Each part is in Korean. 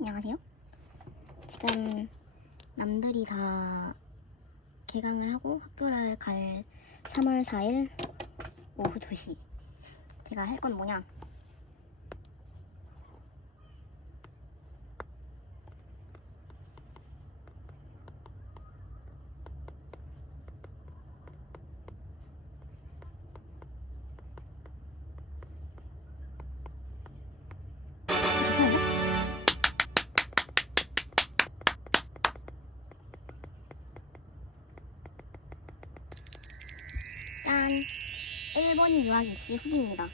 안녕하세요. 지금 남들이 다 개강을 하고 학교를 갈 3월 4일 오후 2시 제가 할 건 뭐냐, 잠시만요. 짠! 일본 유학 입시 후기입니다.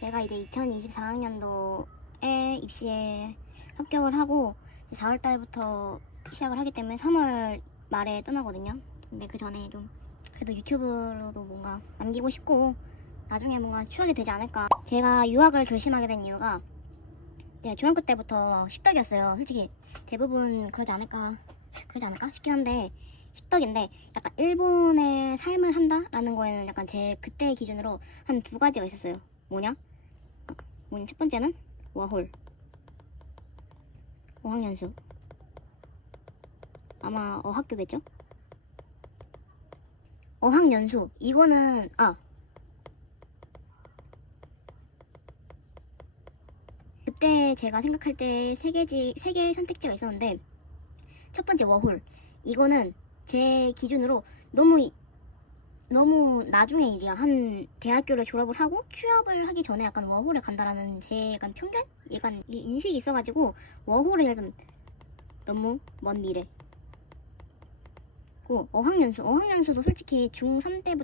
제가 이제 2024학년도에 입시에 합격을 하고 4월달부터 시작을 하기 때문에 3월 말에 떠나거든요. 근데 그 전에 좀 그래도 유튜브로도 뭔가 남기고 싶고 나중에 뭔가 추억이 되지 않을까. 제가 유학을 결심하게 된 이유가 중학교 때부터 십덕이었어요. 솔직히 대부분 그러지 않을까 싶긴 한데, 십덕인데 약간 일본의 삶을 한다라는 거에는 약간 제 그때 기준으로 한 두 가지가 있었어요. 뭐냐 첫 번째는 워홀, 어학연수, 아마 어학교겠죠? 어학연수, 이거는 그때 제가 생각할 때 세 개의 선택지가 있었는데, 첫 번째 워홀, 이거는 제 기준으로 너무 나중에 일이야. 한 대학교를 졸업을 하고 취업을 하기 전에 약간 워홀에 간다라는 제 약간 편견? 약간 이 인식이 있어가지고 워홀은 약간 너무 먼 미래. 고 어학연수도 솔직히 중3 때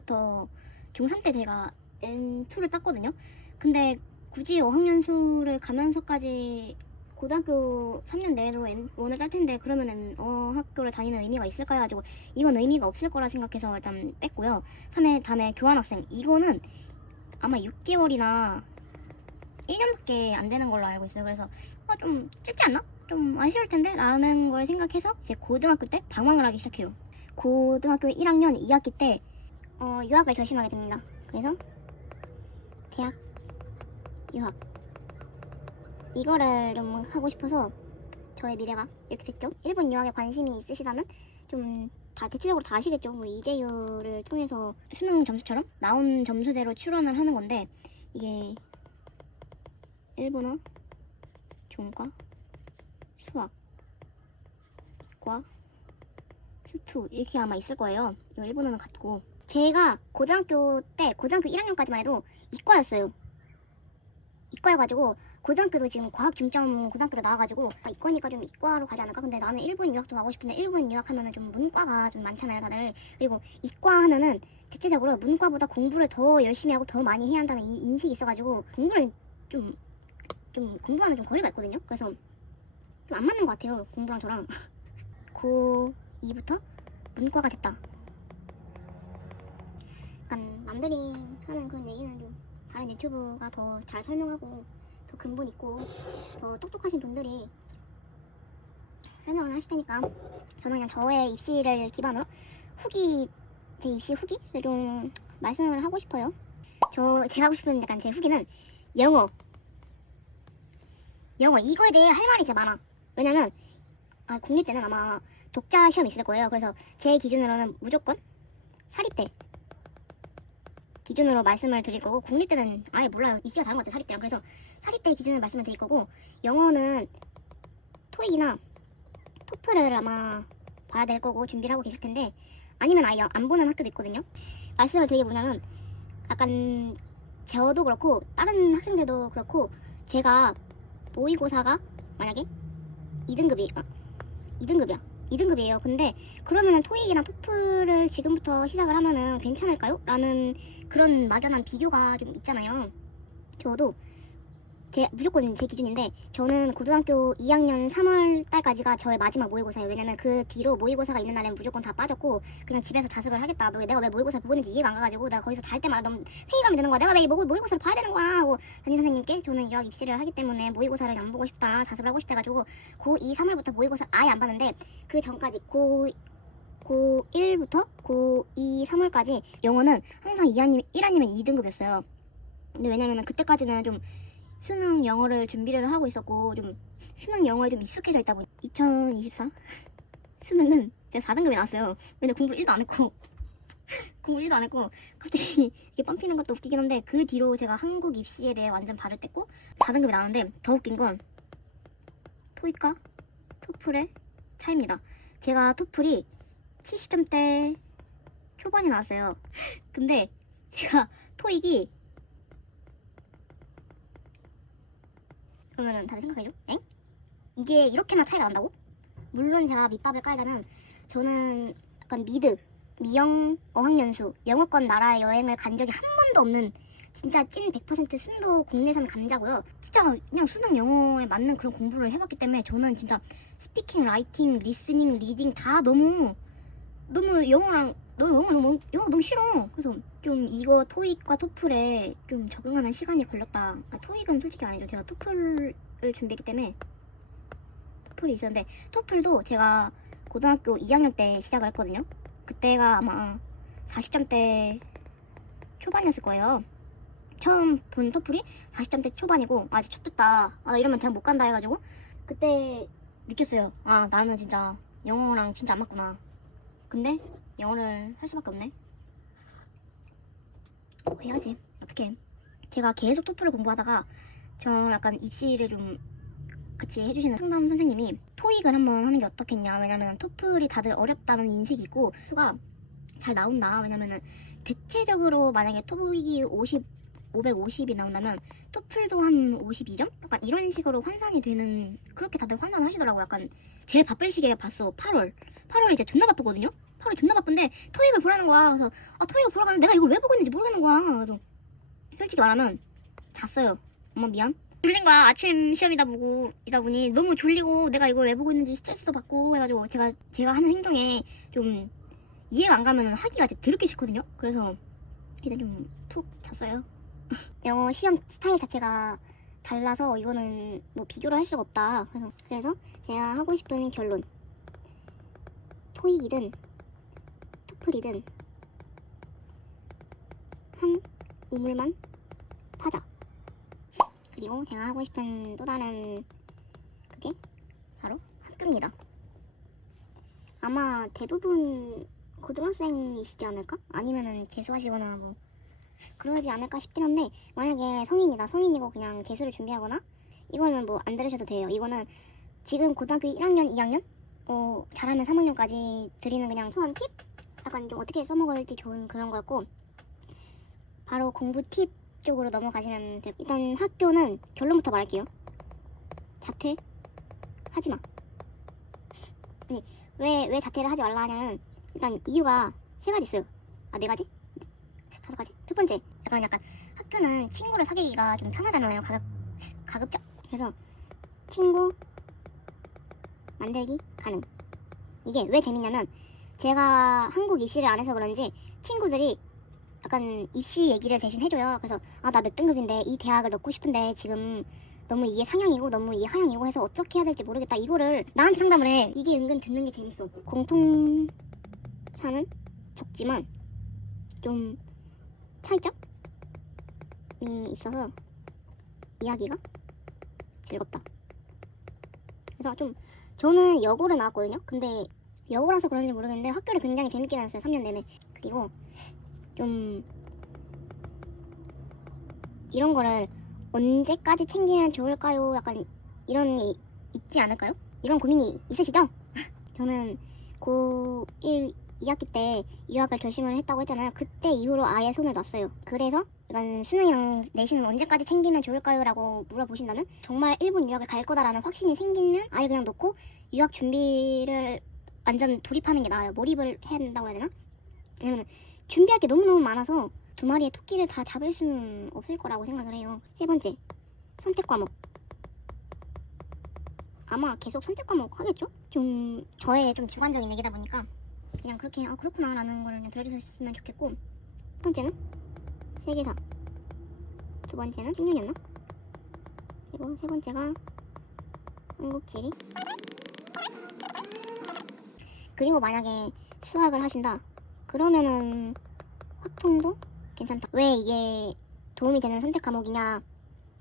제가 N2를 땄거든요. 근데 굳이 어학연수를 가면서까지 고등학교 3년 내로 N1을 딸 텐데 그러면은 학교를 다니는 의미가 있을까 해가지고 이건 의미가 없을 거라 생각해서 일단 뺐고요. 다음에 교환학생, 이거는 아마 6개월이나 1년밖에 안 되는 걸로 알고 있어요. 그래서 좀 짧지 않나? 좀 아쉬울 텐데? 라는 걸 생각해서 이제 고등학교 때 방황을 하기 시작해요. 고등학교 1학년 2학기 때 유학을 결심하게 됩니다. 그래서 대학 유학, 이거를 좀 하고 싶어서 저의 미래가 이렇게 됐죠. 일본 유학에 관심이 있으시다면 좀 다 대체적으로 다 아시겠죠. 뭐 이재유를 통해서 수능 점수처럼 나온 점수대로 출원을 하는 건데, 이게 일본어, 종과, 수학, 이과, 수투 이렇게 아마 있을 거예요. 이거 일본어는 같고, 제가 고등학교 1학년까지만 해도 이과였어요. 이과여가지고 고등학교도 지금 과학 중점 고등학교로 나와가지고 이과니까 좀 이과로 가지 않을까? 근데 나는 일본 유학도 가고 싶은데 일본 유학하면은 좀 문과가 좀 많잖아요, 다들. 그리고 이과 하면은 대체적으로 문과보다 공부를 더 열심히 하고 더 많이 해야 한다는 인식이 있어가지고 공부를 좀 공부하는 좀 거리가 있거든요. 그래서 좀 안 맞는 것 같아요, 공부랑 저랑. 고2부터 문과가 됐다. 약간 남들이 하는 그런 얘기는 좀 다른 유튜브가 더 잘 설명하고 더 근본 있고 더 똑똑하신 분들이 설명을 하실 테니까 저는 그냥 저의 입시를 기반으로 제 입시 후기를 좀 말씀을 하고 싶어요. 제가 하고 싶은 약간 제 후기는 영어, 이거에 대해 할 말이 진짜 많아. 왜냐면 국립대는 아마 독자 시험이 있을 거예요. 그래서 제 기준으로는 무조건 사립대 기준으로 말씀을 드릴 거고, 국립대는 아예 몰라요. 입시가 다른 것 같아요, 사립대랑. 그래서 사립대 기준으로 말씀을 드릴 거고, 영어는 토익이나 토플을 아마 봐야 될 거고 준비를 하고 계실 텐데, 아니면 아예 안 보는 학교도 있거든요. 말씀을 드리게 뭐냐면, 약간 저도 그렇고 다른 학생들도 그렇고, 제가 모의고사가 만약에 2등급이에요. 근데 그러면은 토익이나 토플을 지금부터 시작을 하면은 괜찮을까요? 라는 그런 막연한 비교가 좀 있잖아요. 저도 무조건 제 기준인데, 저는 고등학교 2학년 3월 달까지가 저의 마지막 모의고사예요. 왜냐면 그 뒤로 모의고사가 있는 날에는 무조건 다 빠졌고 그냥 집에서 자습을 하겠다. 내가 왜 모의고사를 보는지 이해가 안 가가지고 내가 거기서 잘 때마다 너무 회의감이 드는 거야. 내가 왜 모의고사를 봐야 되는 거야 하고 담임선생님께 저는 유학 입시를 하기 때문에 모의고사를 안 보고 싶다, 자습을 하고 싶다 해가지고 고2 3월부터 모의고사를 아예 안 봤는데, 그 전까지 고1부터 고2 3월까지 영어는 항상 1아니면 2등급이었어요. 근데 왜냐면은 그때까지는 좀 수능 영어를 준비를 하고 있었고 좀 수능 영어에 좀 익숙해져 있다 보니 2024 수능은 제가 4등급이 나왔어요. 왜냐면 공부를 1도 안 했고 공부를 1도 안 했고 갑자기 이렇게 뻔피는 것도 웃기긴 한데 그 뒤로 제가 한국 입시에 대해 완전 발을 뗐고 4등급이 나왔는데 더 웃긴 건 토익과 토플의 차이입니다. 제가 토플이 70점대 초반이 나왔어요. 근데 제가 토익이 그러면은 다들 생각해줘. 엥? 이게 이렇게나 차이가 난다고? 물론 제가 밑밥을 깔자면 저는 약간 미영 어학연수 영어권 나라 여행을 간 적이 한 번도 없는 진짜 찐 100% 순도 국내산 감자고요. 진짜 그냥 수능 영어에 맞는 그런 공부를 해봤기 때문에 저는 진짜 스피킹, 라이팅, 리스닝, 리딩 다 너무 영어 너무 싫어. 그래서 좀 이거 토익과 토플에 좀 적응하는 시간이 걸렸다. 토익은 솔직히 아니죠. 제가 토플을 준비했기 때문에 토플이 있었는데 토플도 제가 고등학교 2학년 때 시작을 했거든요. 그때가 아마 40점대 초반이었을 거예요. 처음 본 토플이 40점대 초반이고 아 진짜 X됐다. 나 이러면 대학 못 간다 해가지고 그때 느꼈어요. 아 나는 진짜 영어랑 진짜 안 맞구나. 근데 영어를 할 수밖에 없네. 해야지. 어떡해. 제가 계속 토플을 공부하다가 저 약간 입시를 좀 같이 해주시는 상담 선생님이 토익을 한번 하는 게 어떻겠냐. 왜냐면 토플이 다들 어렵다는 인식이 있고 수가 잘 나온다. 왜냐면은 대체적으로 만약에 토익이 550이 나온다면 토플도 한 52점? 약간 이런 식으로 환산이 되는 그렇게 다들 환산을 하시더라고요. 약간 제일 바쁠 시기에 봤어. 8월 이제 존나 바쁘거든요. 8월 존나 바쁜데 토익을 보라는 거야. 그래서 토익을 보러 가는데 내가 이걸 왜 보고 있는지 모르겠는 거야. 그래서 솔직히 말하면 잤어요. 엄마 미안. 졸린 거야. 아침 시험이다 보니 너무 졸리고 내가 이걸 왜 보고 있는지 스트레스도 받고 해가지고 제가 하는 행동에 좀 이해가 안 가면 하기가 진짜 더럽게 싫거든요. 그래서 일단 좀 푹 잤어요. 영어 시험 스타일 자체가 달라서 이거는 뭐 비교를 할 수가 없다. 그래서 제가 하고 싶은 결론 토익이든 토플이든 한 우물만 파자. 그리고 제가 하고 싶은 또 다른 그게 바로 학교입니다. 아마 대부분 고등학생이시지 않을까? 아니면은 재수하시거나 뭐 그러지 않을까 싶긴 한데 만약에 성인이고 그냥 재수를 준비하거나 이거는 뭐 안 들으셔도 돼요. 이거는 지금 고등학교 1학년, 2학년 잘하면 3학년까지 드리는 그냥 소한 팁? 약간 좀 어떻게 써먹을지 좋은 그런 거였고 바로 공부 팁 쪽으로 넘어가시면 돼요. 일단 학교는 결론부터 말할게요. 자퇴 하지마. 아니 왜 자퇴를 하지 말라 하냐면 일단 이유가 3가지 있어요. 4가지? 5가지? 첫 번째 약간 학교는 친구를 사귀기가 좀 편하잖아요. 가급적. 그래서 친구 만들기 가능. 이게 왜 재밌냐면 제가 한국 입시를 안 해서 그런지 친구들이 약간 입시 얘기를 대신 해줘요. 그래서 나 몇 등급인데 이 대학을 넣고 싶은데 지금 너무 이게 상향이고 너무 이게 하향이고 해서 어떻게 해야 될지 모르겠다. 이거를 나한테 상담을 해. 이게 은근 듣는 게 재밌어. 공통사는 적지만 좀 차이점이 있어서 이야기가 즐겁다. 그래서 좀 저는 여고를 나왔거든요. 근데 여고라서 그런지 모르겠는데 학교를 굉장히 재밌게 다녔어요. 3년 내내. 그리고 좀 이런 거를 언제까지 챙기면 좋을까요? 약간 이런 게 있지 않을까요? 이런 고민이 있으시죠? 저는 고1 2학기 때 유학을 결심을 했다고 했잖아요. 그때 이후로 아예 손을 놨어요. 그래서 약간 수능이랑 내신은 언제까지 챙기면 좋을까요? 라고 물어보신다면 정말 일본 유학을 갈 거다라는 확신이 생기면 아예 그냥 놓고 유학 준비를 완전 돌입하는 게 나아요. 몰입을 해야 된다고 해야 되나? 왜냐면 준비할 게 너무너무 많아서 2마리의 토끼를 다 잡을 수는 없을 거라고 생각을 해요. 3번째, 선택 과목. 아마 계속 선택 과목 하겠죠? 좀 저의 좀 주관적인 얘기다 보니까 그냥 그렇게 그렇구나 라는 걸 그냥 들어주셨으면 좋겠고 첫 번째는 세계사, 두 번째는 생명이었나? 그리고 세 번째가 한국지리. 그리고 만약에 수학을 하신다 그러면은 확통도 괜찮다. 왜 이게 도움이 되는 선택 과목이냐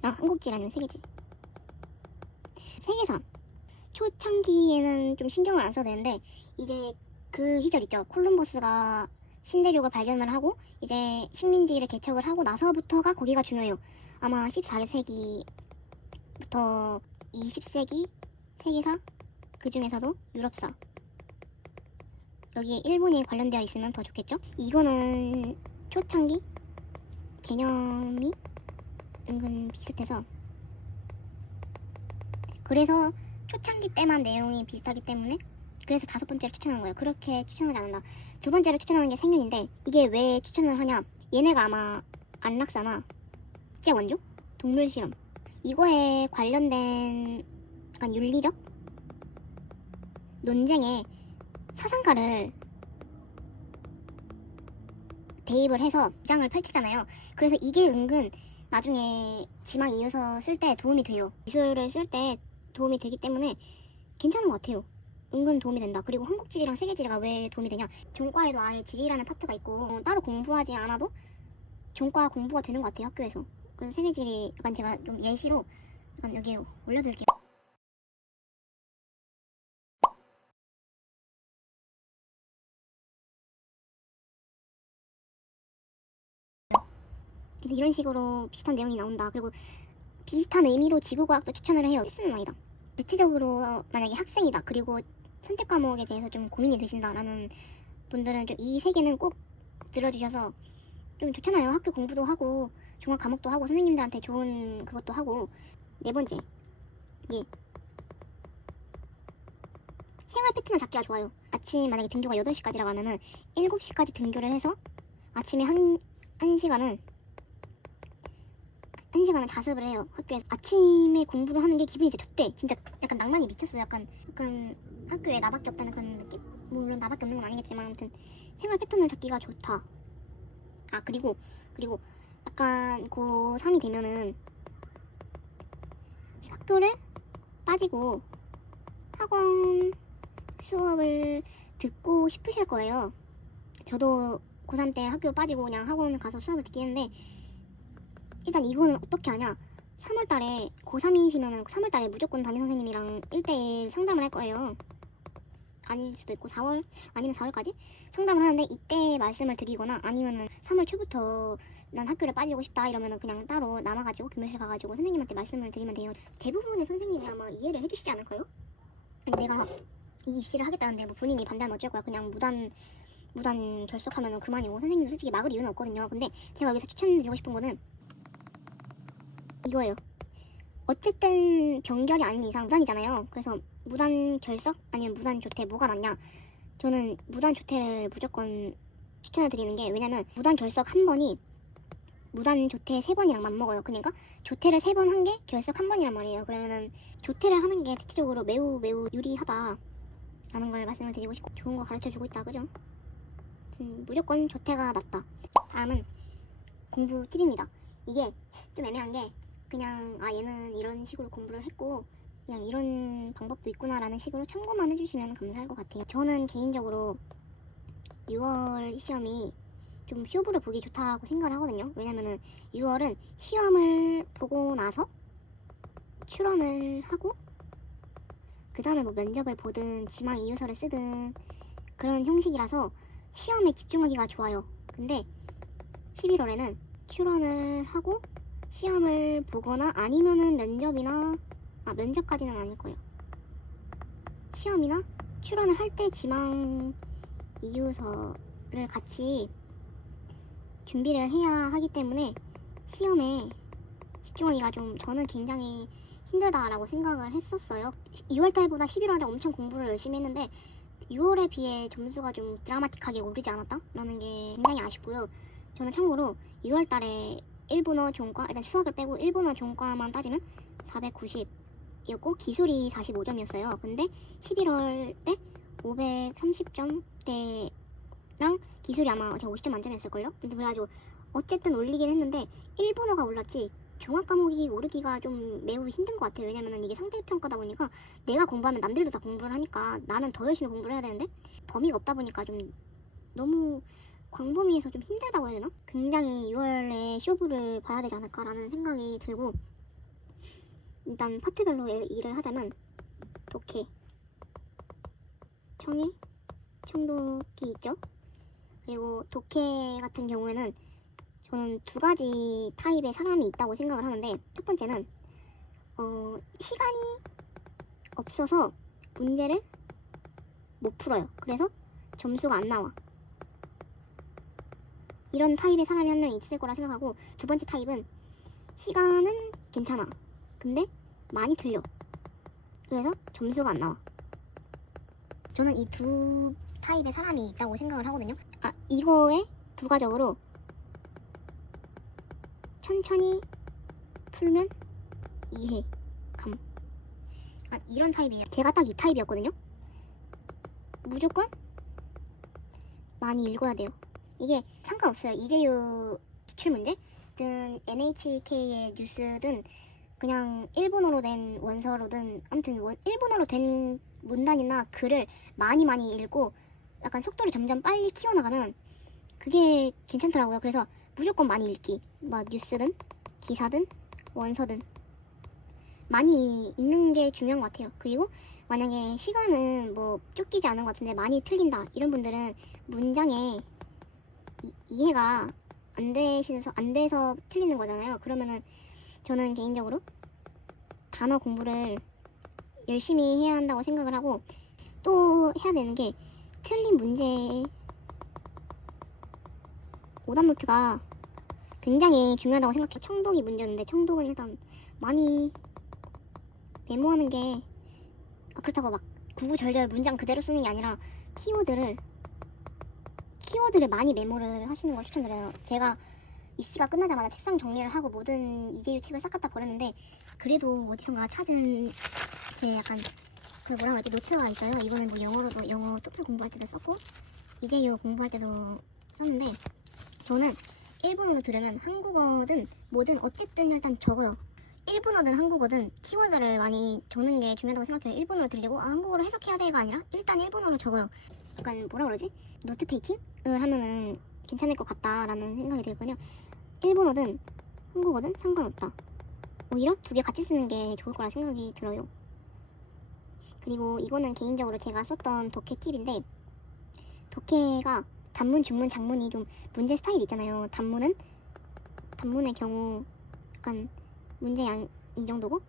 한국질 아니면 세계질. 세계사. 초창기에는 좀 신경을 안 써도 되는데 이제 그 시절 있죠. 콜럼버스가 신대륙을 발견을 하고 이제 식민지를 개척을 하고 나서부터가 거기가 중요해요. 아마 14세기부터 20세기 세계사, 그 중에서도 유럽사, 여기에 일본이 관련되어 있으면 더 좋겠죠. 이거는 초창기 개념이 은근 비슷해서, 그래서 초창기 때만 내용이 비슷하기 때문에 그래서 5번째를 추천한 거예요. 그렇게 추천하지 않는다. 2번째를 추천하는 게 생윤인데, 이게 왜 추천을 하냐, 얘네가 아마 안락사나 국제 원조, 동물 실험, 이거에 관련된 약간 윤리적 논쟁에 사상가를 대입을 해서 주장을 펼치잖아요. 그래서 이게 은근 나중에 지망 이유서 쓸 때 도움이 돼요. 기술을 쓸 때 도움이 되기 때문에 괜찮은 것 같아요. 은근 도움이 된다. 그리고 한국지리랑 세계지리가 왜 도움이 되냐, 종과에도 아예 지리라는 파트가 있고 따로 공부하지 않아도 종과 공부가 되는 것 같아요, 학교에서. 그래서 세계지리 약간 제가 좀 예시로 약간 여기에 올려둘게요. 이런 식으로 비슷한 내용이 나온다. 그리고 비슷한 의미로 지구과학도 추천을 해요. 필수는 아니다. 대체적으로 만약에 학생이다, 그리고 선택 과목에 대해서 좀 고민이 되신다라는 분들은 좀 이 세 개는 꼭 들어주셔서 좀 좋잖아요. 학교 공부도 하고 종합 과목도 하고 선생님들한테 좋은 그것도 하고. 4번째, 이게 생활 패턴을 잡기가 좋아요. 아침 만약에 등교가 8시까지라고 하면은 7시까지 등교를 해서 아침에 한 시간은 자습을 해요. 학교에서 아침에 공부를 하는 게 기분이 진짜 좋대. 진짜 약간 낭만이 미쳤어요. 약간 학교에 나밖에 없다는 그런 느낌? 물론 나밖에 없는 건 아니겠지만 아무튼 생활 패턴을 잡기가 좋다. 그리고 약간 고3이 되면은 학교를 빠지고 학원 수업을 듣고 싶으실 거예요. 저도 고3 때 학교 빠지고 그냥 학원 가서 수업을 듣긴 했는데, 일단 이거는 어떻게 하냐, 3월달에 고3이시면은 3월달에 무조건 담임 선생님이랑 1대1 상담을 할 거예요. 아닐 수도 있고 4월 아니면 4월까지 상담을 하는데, 이때 말씀을 드리거나 아니면은 3월 초부터 난 학교를 빠지고 싶다 이러면은 그냥 따로 남아가지고 교무실 가가지고 선생님한테 말씀을 드리면 돼요. 대부분의 선생님이 아마 이해를 해주시지 않을까요? 아니, 내가 이 입시를 하겠다는데 뭐 본인이 반대하면 어쩔 거야. 그냥 무단 결석하면은 그만이고 선생님도 솔직히 막을 이유는 없거든요. 근데 제가 여기서 추천드리고 싶은 거는 이거예요. 어쨌든 병결이 아닌 이상 무단이잖아요. 그래서 무단 결석 아니면 무단 조퇴 뭐가 낫냐? 저는 무단 조퇴를 무조건 추천을 드리는 게, 왜냐면 무단 결석 1번이 무단 조퇴 3번이랑 맞먹어요. 그러니까 조퇴를 3번 한 게 결석 1번이란 말이에요. 그러면은 조퇴를 하는 게 대체적으로 매우 유리하다라는 걸 말씀을 드리고 싶고, 좋은 거 가르쳐주고 있다, 그죠? 무조건 조퇴가 낫다. 다음은 공부 팁입니다. 이게 좀 애매한 게, 그냥 얘는 이런 식으로 공부를 했고 그냥 이런 방법도 있구나 라는 식으로 참고만 해주시면 감사할 것 같아요. 저는 개인적으로 6월 시험이 좀 쇼부를 보기 좋다고 생각을 하거든요. 왜냐면은 6월은 시험을 보고 나서 출원을 하고 그 다음에 뭐 면접을 보든 지망 이유서를 쓰든 그런 형식이라서 시험에 집중하기가 좋아요. 근데 11월에는 출원을 하고 시험을 보거나 아니면은 면접까지는 아닐 거예요. 시험이나 출원을 할 때 지망 이유서를 같이 준비를 해야 하기 때문에 시험에 집중하기가 좀 저는 굉장히 힘들다라고 생각을 했었어요. 6월달보다 11월에 엄청 공부를 열심히 했는데 6월에 비해 점수가 좀 드라마틱하게 오르지 않았다? 라는 게 굉장히 아쉽고요. 저는 참고로 6월달에 일본어 종과, 일단 수학을 빼고 일본어 종과만 따지면 490이었고 기술이 45점이었어요. 근데 11월 때 530점대랑 기술이 아마 제가 50점 만점이었을걸요? 근데 그래가지고 어쨌든 올리긴 했는데 일본어가 올랐지 종합 과목이 오르기가 좀 매우 힘든 것 같아요. 왜냐면은 이게 상대평가다 보니까 내가 공부하면 남들도 다 공부를 하니까 나는 더 열심히 공부를 해야 되는데 범위가 없다 보니까 좀 너무 광범위해서 좀 힘들다고 해야 되나? 굉장히 6월에 쇼부를 봐야 되지 않을까라는 생각이 들고, 일단 파트별로 일을 하자면 독해, 청해, 청독이 있죠. 그리고 독해 같은 경우에는 저는 두 가지 타입의 사람이 있다고 생각을 하는데, 첫 번째는 시간이 없어서 문제를 못 풀어요. 그래서 점수가 안 나와. 이런 타입의 사람이 한 명 있을 거라 생각하고, 두 번째 타입은 시간은 괜찮아. 근데 많이 틀려. 그래서 점수가 안 나와. 저는 이 두 타입의 사람이 있다고 생각을 하거든요. 이거에 부가적으로 천천히 풀면 이해, 감. 이런 타입이에요. 제가 딱 이 타입이었거든요. 무조건 많이 읽어야 돼요. 이게 상관없어요. 이제유 기출문제든 NHK의 뉴스든 그냥 일본어로 된 원서로든 아무튼 일본어로 된 문단이나 글을 많이 읽고 약간 속도를 점점 빨리 키워나가면 그게 괜찮더라고요. 그래서 무조건 많이 읽기. 뭐 뉴스든 기사든 원서든 많이 읽는 게 중요한 것 같아요. 그리고 만약에 시간은 뭐 쫓기지 않은 것 같은데 많이 틀린다 이런 분들은 문장에 이해가 안 돼서 틀리는 거잖아요. 그러면은 저는 개인적으로 단어 공부를 열심히 해야 한다고 생각을 하고, 또 해야 되는 게 틀린 문제 오답 노트가 굉장히 중요하다고 생각해요. 청독이 문제였는데 청독은 일단 많이 메모하는 게 그렇다고 막 구구절절 문장 그대로 쓰는 게 아니라 키워드를 많이 메모를 하시는 걸 추천드려요. 제가 입시가 끝나자마자 책상 정리를 하고 모든 이재유 책을 싹 갖다 버렸는데, 그래도 어디선가 찾은 제 약간 그 뭐라 그러지, 노트가 있어요. 이거는 뭐 영어로도 영어 토플 공부할 때도 썼고 이재유 공부할 때도 썼는데, 저는 일본어로 들으면 한국어든 뭐든 어쨌든 일단 적어요. 일본어든 한국어든 키워드를 많이 적는 게 중요하다고 생각해요. 일본어로 들리고 한국어로 해석해야 돼가 아니라 일단 일본어로 적어요. 약간 뭐라 그러지? 노트 테이킹을 하면은 괜찮을 것 같다라는 생각이 들거든요. 일본어든 한국어든 상관없다. 오히려 두 개 같이 쓰는 게 좋을 거라 생각이 들어요. 그리고 이거는 개인적으로 제가 썼던 독해 팁인데, 독해가 단문, 중문, 장문이 좀 문제 스타일 있잖아요. 단문의 경우 약간 문제 양 이 정도고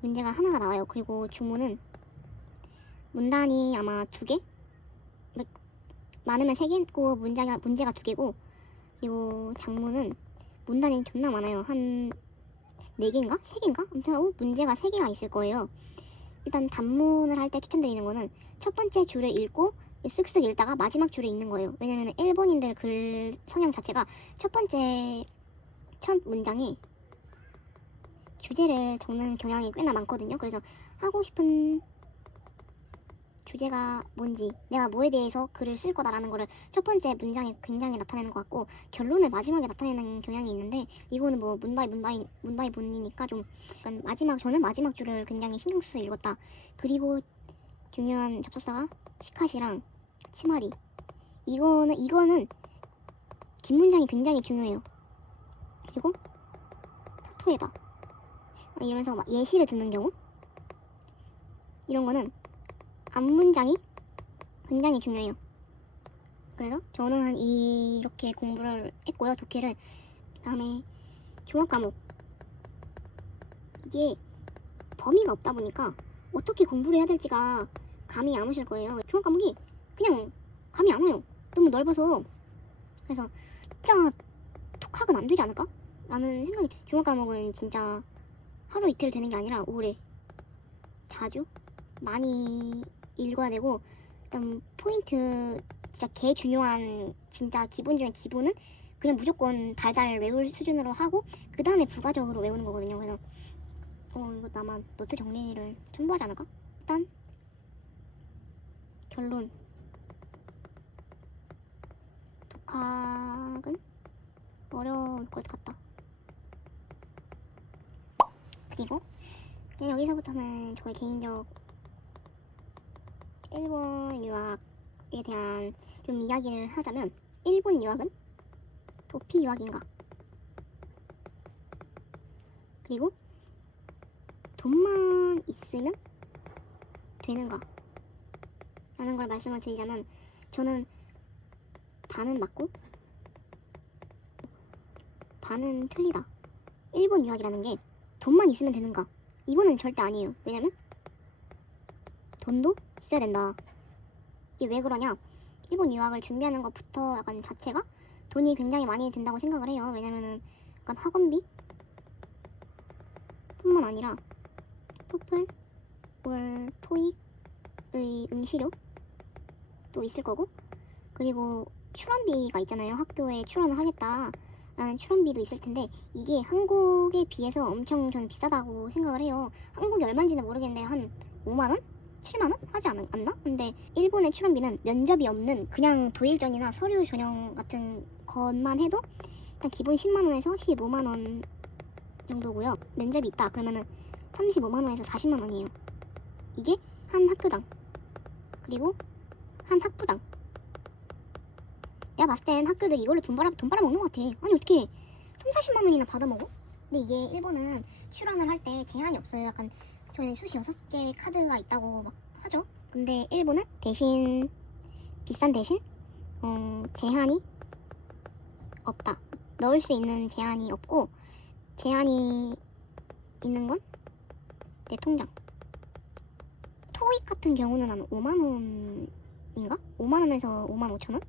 문제가 하나가 나와요. 그리고 중문은 문단이 아마 2개? 많으면 3개고 문제가 2개고, 그리고 장문은 문단이 존나 많아요. 한 4개인가? 3개인가? 아무튼 하고 문제가 3개가 있을 거예요. 일단 단문을 할 때 추천드리는 거는 첫 번째 줄을 읽고 쓱쓱 읽다가 마지막 줄을 읽는 거예요. 왜냐면 일본인들 글 성향 자체가 첫 문장에 주제를 적는 경향이 꽤나 많거든요. 그래서 하고 싶은 주제가 뭔지, 내가 뭐에 대해서 글을 쓸 거다라는 거를 첫 번째 문장에 굉장히 나타내는 것 같고, 결론을 마지막에 나타내는 경향이 있는데, 이거는 뭐 문바이 문이니까 좀 약간 저는 마지막 줄을 굉장히 신경 써서 읽었다. 그리고 중요한 접속사가 시카시랑 치마리. 이거는 긴 문장이 굉장히 중요해요. 그리고 타토해봐 이러면서 막 예시를 듣는 경우, 이런 거는 앞문장이 굉장히 중요해요. 그래서 저는 이렇게 공부를 했고요, 독해를. 그다음에 종합과목, 이게 범위가 없다 보니까 어떻게 공부를 해야 될지가 감이 안 오실 거예요. 종합과목이 그냥 감이 안 와요. 너무 넓어서. 그래서 진짜 독학은 안 되지 않을까? 라는 생각이 들어요. 종합과목은 진짜 하루 이틀 되는 게 아니라 오래, 자주 많이 읽어야 되고, 일단 포인트 진짜 개 중요한 진짜 기본적인 기본은 그냥 무조건 달달 외울 수준으로 하고, 그 다음에 부가적으로 외우는 거거든요. 그래서 이거 아마 노트 정리를 첨부하지 않을까? 일단 결론, 독학은 어려울 것 같다. 그리고 그냥 여기서부터는 저의 개인적 일본 유학에 대한 좀 이야기를 하자면, 일본 유학은 도피 유학인가? 그리고 돈만 있으면 되는가 라는 걸 말씀을 드리자면, 저는 반은 맞고 반은 틀리다. 일본 유학이라는 게 돈만 있으면 되는가, 이거는 절대 아니에요. 왜냐면 돈도 있어야 된다. 이게 왜 그러냐, 일본 유학을 준비하는 것부터 약간 자체가 돈이 굉장히 많이 든다고 생각을 해요. 왜냐면은 약간 학원비 뿐만 아니라 토플, 올, 토익의 응시료도 있을 거고, 그리고 출원비가 있잖아요. 학교에 출원을 하겠다라는 출원비도 있을 텐데, 이게 한국에 비해서 엄청 저는 비싸다고 생각을 해요. 한국이 얼마인지는 모르겠는데 한 5만원? 7만원? 하지 않나? 근데 일본의 출원비는 면접이 없는 그냥 도일전이나 서류 전형 같은 것만 해도 일단 기본 10만원에서 15만원 정도고요. 면접이 있다 그러면은 35만원에서 40만원이에요. 이게 한 학교당, 그리고 한 학부당. 내가 봤을 땐 학교들이 이걸로 돈 빨아먹는 것 같아. 아니 어떻게 30-40만원이나 받아먹어? 근데 이게 일본은 출원을 할 때 제한이 없어요. 약간 저희는 수시 6개 카드가 있다고 막 하죠. 근데 일본은 대신 비싼 대신 제한이 없다. 넣을 수 있는 제한이 없고, 제한이 있는 건 내 통장. 토익 같은 경우는 한 5만원인가? 5만원에서 5만5천원?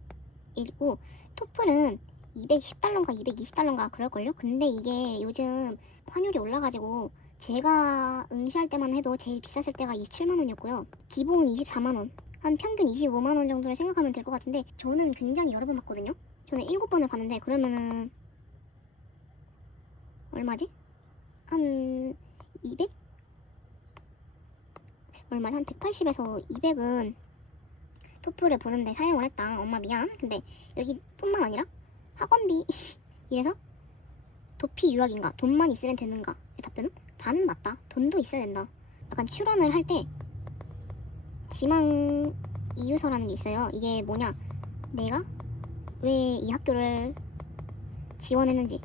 이고, 토플은 210달러인가 220달러인가 그럴걸요? 근데 이게 요즘 환율이 올라가지고 제가 응시할 때만 해도 제일 비쌌을 때가 27만원이었고요. 기본 24만원, 한 평균 25만원 정도를 생각하면 될 것 같은데, 저는 굉장히 여러 번 봤거든요. 저는 7번을 봤는데, 그러면은 얼마지? 한 200? 얼마지? 한 180에서 200은 토플을 보는데 사용을 했다. 엄마 미안. 근데 여기 뿐만 아니라 학원비 이래서 도피 유학인가, 돈만 있으면 되는가, 답변은 반은 맞다. 돈도 있어야 된다. 약간 출원을 할 때 지망 이유서라는 게 있어요. 이게 뭐냐, 내가 왜 이 학교를 지원했는지,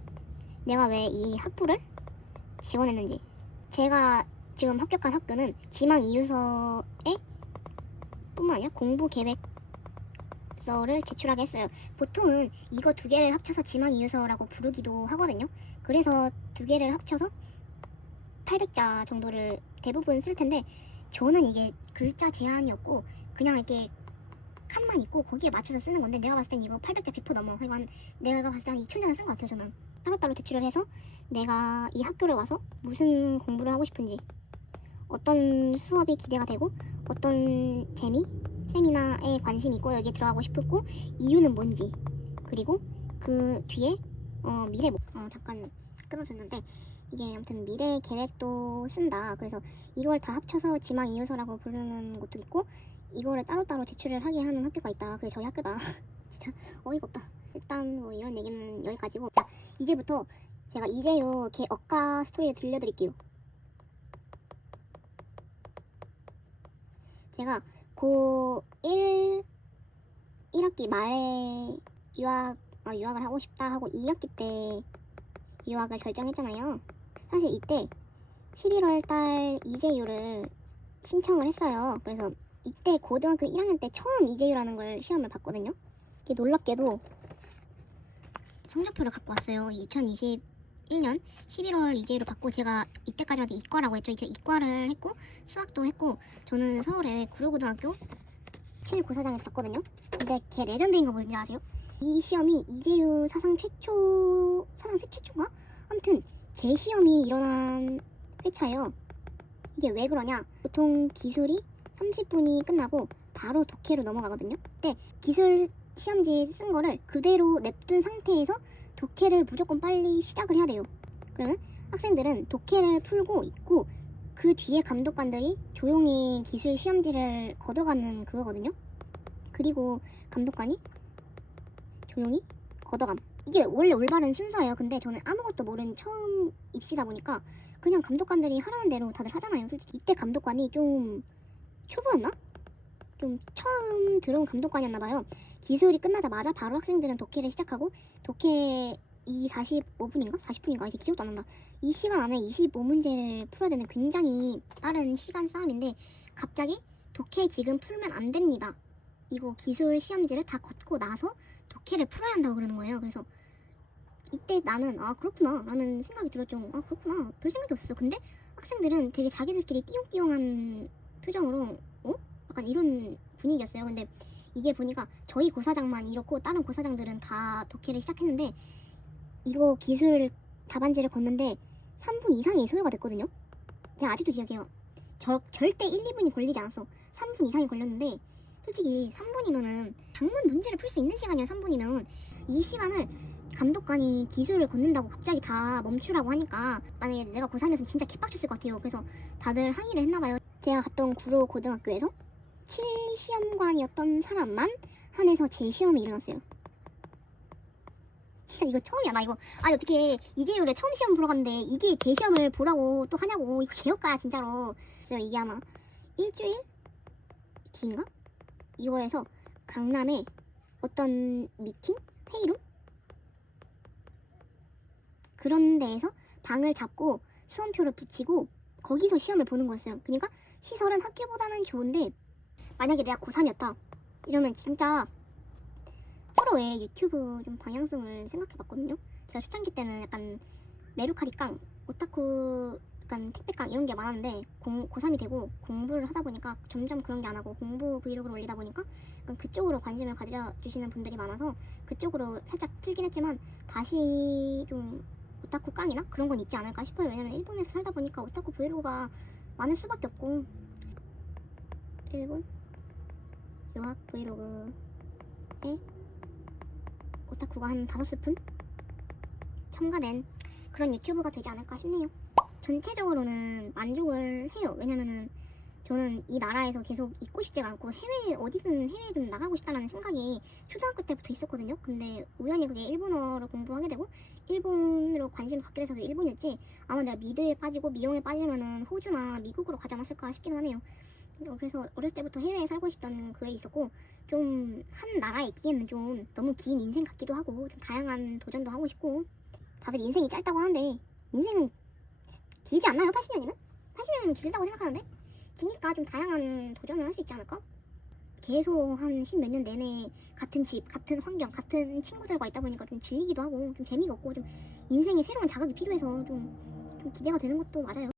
내가 왜 이 학부를 지원했는지. 제가 지금 합격한 학교는 지망 이유서에 뿐만 아니라 공부 계획서를 제출하게 했어요. 보통은 이거 두 개를 합쳐서 지망 이유서라고 부르기도 하거든요. 그래서 두 개를 합쳐서 800자 정도를 대부분 쓸 텐데, 저는 이게 글자 제한이 없고 그냥 이렇게 칸만 있고 거기에 맞춰서 쓰는 건데, 내가 봤을 땐 이거 800자 100% 넘어. 내가 봤을 때 한 2000자는 쓴 것 같아요. 저는 따로따로 제출을 해서 내가 이 학교를 와서 무슨 공부를 하고 싶은지, 어떤 수업이 기대가 되고, 어떤 세미나에 관심이 있고 여기에 들어가고 싶었고, 이유는 뭔지, 그리고 그 뒤에 미래 잠깐 끊어졌는데, 이게 아무튼 미래 계획도 쓴다. 그래서 이걸 다 합쳐서 지망 이유서라고 부르는 것도 있고, 이거를 따로따로 제출을 하게 하는 학교가 있다. 그게 저희 학교다. 진짜 어이가 없다. 일단 뭐 이런 얘기는 여기까지고, 자, 이제부터 제가 이재유 걔 억가 스토리를 들려드릴게요. 제가 고1 1학기 말에 유학을 하고 싶다 하고 2학기 때 유학을 결정했잖아요. 사실 이때 11월 달 이재유를 신청을 했어요. 그래서 이때 고등학교 1학년 때 처음 이재유라는 걸 시험을 봤거든요. 놀랍게도 성적표를 갖고 왔어요. 2021년 11월 이재유를 받고, 제가 이때까지만 해도 이과라고 했죠. 이제 이과를 했고 수학도 했고, 저는 서울의 구로고등학교 7고사장에서 봤거든요. 근데 걔 레전드인 거 뭔지 아세요? 이 시험이 이재유 사상 최초인가? 아무튼 제 시험이 일어난 회차예요. 이게 왜 그러냐, 보통 기술이 30분이 끝나고 바로 독해로 넘어가거든요. 근데 기술 시험지에 쓴 거를 그대로 냅둔 상태에서 독해를 무조건 빨리 시작을 해야 돼요. 그러면 학생들은 독해를 풀고 있고, 그 뒤에 감독관들이 조용히 기술 시험지를 걷어가는 그거거든요. 그리고 감독관이 조용히 걷어감. 이게 원래 올바른 순서예요. 근데 저는 아무것도 모르는 처음 입시다 보니까 그냥 감독관들이 하라는 대로 다들 하잖아요. 솔직히 이때 감독관이 좀 초보였나? 좀 처음 들어온 감독관이었나봐요. 기술이 끝나자마자 바로 학생들은 독해를 시작하고, 독해 이 45분인가? 40분인가? 이제 기억도 안 난다. 이 시간 안에 25문제를 풀어야 되는 굉장히 빠른 시간 싸움인데 갑자기 독해 지금 풀면 안 됩니다. 이거 기술 시험지를 다 걷고 나서 독해를 풀어야 한다고 그러는 거예요. 그래서 이때 나는 아 그렇구나 라는 생각이 들었죠. 아 그렇구나 별 생각이 없었어. 근데 학생들은 되게 자기들끼리 띠용띠용한 표정으로 약간 이런 분위기였어요. 근데 이게 보니까 저희 고사장만 이렇고 다른 고사장들은 다 독해를 시작했는데 이거 기술 답안지를 걷는데 3분 이상이 소요가 됐거든요. 제가 아직도 기억해요. 절대 1, 2분이 걸리지 않았어. 3분 이상이 걸렸는데 솔직히 3분이면은 작문 문제를 풀 수 있는 시간이에요. 3분이면 이 시간을 감독관이 기술을 걷는다고 갑자기 다 멈추라고 하니까 만약에 내가 고3이었으면 진짜 개빡쳤을 것 같아요. 그래서 다들 항의를 했나봐요. 제가 갔던 구로 고등학교에서 7시험관이었던 사람만 한해서 재시험이 일어났어요. 이거 처음이야. 나 이거 아니 어떻게 이재율에 처음 시험 보러 갔는데 이게 재시험을 보라고 또 하냐고. 이거 개혁가야 진짜로. 그래서 이게 아마 일주일 뒤인가? 2월에서 강남에 어떤 미팅? 회의룸? 그런 데에서 방을 잡고 수험표를 붙이고 거기서 시험을 보는 거였어요. 그러니까 시설은 학교보다는 좋은데 만약에 내가 고3이었다 이러면 진짜 프로의 유튜브 좀 방향성을 생각해봤거든요. 제가 초창기 때는 약간 메루카리깡, 오타쿠, 약간 택배깡 이런 게 많았는데 고3이 되고 공부를 하다 보니까 점점 그런 게 안 하고 공부 브이로그를 올리다 보니까 약간 그쪽으로 관심을 가져주시는 분들이 많아서 그쪽으로 살짝 틀긴 했지만 다시 좀 오타쿠 깡이나 그런 건 있지 않을까 싶어요. 왜냐면 일본에서 살다 보니까 오타쿠 브이로그가 많을 수밖에 없고 일본 유학 브이로그에 오타쿠가 한 5스푼 첨가된 그런 유튜브가 되지 않을까 싶네요. 전체적으로는 만족을 해요. 왜냐면은 저는 이 나라에서 계속 있고 싶지가 않고 해외 어디든 해외에 좀 나가고 싶다라는 생각이 초등학교 때부터 있었거든요. 근데 우연히 그게 일본어를 공부하게 되고 일본으로 관심을 갖게 돼서 그게 일본이었지 아마 내가 미드에 빠지고 미용에 빠지면은 호주나 미국으로 가지 않았을까 싶기는 하네요. 그래서 어렸을 때부터 해외에 살고 싶던 그게 있었고 좀 한 나라에 있기에는 좀 너무 긴 인생 같기도 하고 좀 다양한 도전도 하고 싶고 다들 인생이 짧다고 하는데 인생은 길지 않나요? 80년이면? 80년이면 길다고 생각하는데 기니까 좀 다양한 도전을 할 수 있지 않을까? 계속 한 10몇 년 내내 같은 집, 같은 환경, 같은 친구들과 있다 보니까 좀 질리기도 하고 좀 재미가 없고 좀 인생에 새로운 자극이 필요해서 좀 기대가 되는 것도 맞아요.